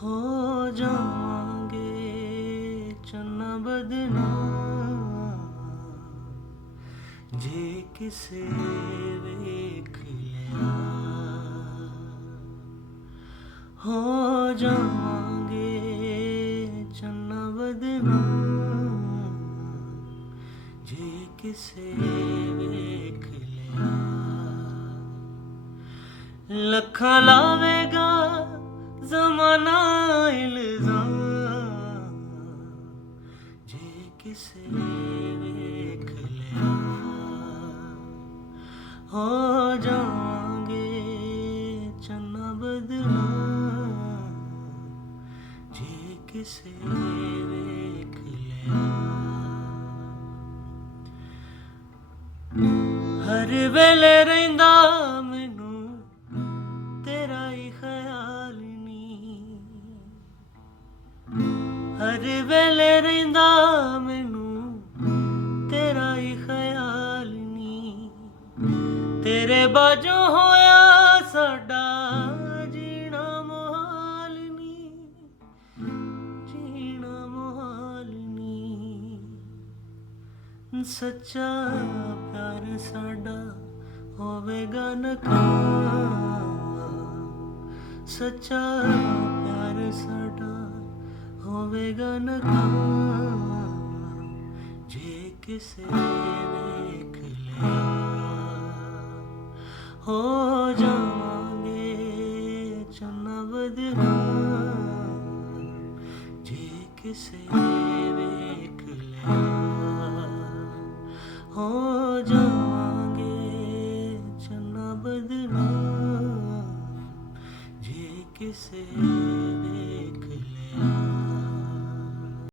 हो जावांगे चन्ना बदनाम जे किसे वेख लिया हो जावांगे चन्ना बदनाम जे किसे वेख लिया लखा लावेगा ज़माना इल्ज़ाम जे किसे वेख लिया हो जावांगे चन्ना बदनाम जे किसे वेख लिया हर वेले रहिंदा मैनू तेरा ही ख्याल नी हर वेले रहिंदा मैनू तेरा ही ख्याल नी तेरे बाजों होया साडा जीना मुहाल नी जीना मुहाल नी सच्चा प्यार साडा होवेगा नकाम सच्चा प्यार साडा होवेगा नकाम जे किसे वेख लिया हो जावांगे चन्ना बदनाम जे किसे वेख लिया हो जावांगे चन्ना बदनाम जे किसे